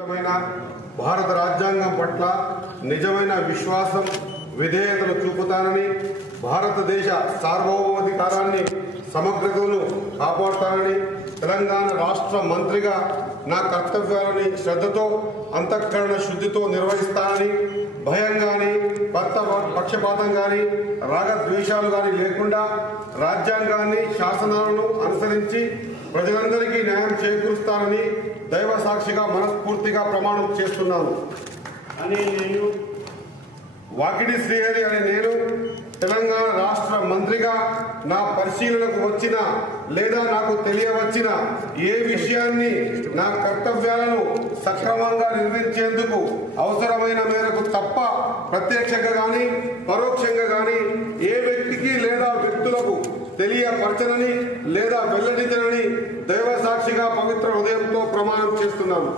భారత రాజ్యాంగం పట్ల నిజమైన విశ్వాసం విధేయతను చూపుతానని, భారతదేశ సార్వభౌమాధికారాన్ని సమగ్రతను కాపాడుతానని, తెలంగాణ రాష్ట్ర మంత్రిగా నా కర్తవ్యాలని శ్రద్ధతో అంతఃకరణ శుద్ధితో నిర్వహిస్తానని, భయం కానీ పక్షపాతం కానీ రాగద్వేషాలు కానీ లేకుండా రాజ్యాంగాన్ని శాసనాలను అనుసరించి ప్రజలందరికీ న్యాయం చేకూరుస్తానని దైవ సాక్షిగా మనస్ఫూర్తిగా ప్రమాణం చేస్తున్నాను అని నేను వాకిడి శ్రీహరి అనే నేను తెలంగాణ రాష్ట్ర మంత్రిగా నా పరిశీలనకు వచ్చిన లేదా నాకు తెలియవచ్చిన ఏ విషయాన్ని నా కర్తవ్యాలను సక్రమంగా నిర్వహించేందుకు అవసరమైన మేరకు తప్ప ప్రత్యక్షంగా కానీ పరోక్షంగా కానీ ఏ వ్యక్తికి లేదా వ్యక్తులకు తెలియపరచనని లేదా వెల్లడించనని దైవ సాక్షిగా పవిత్ర హృదయంతో ప్రమాణం చేస్తున్నాను.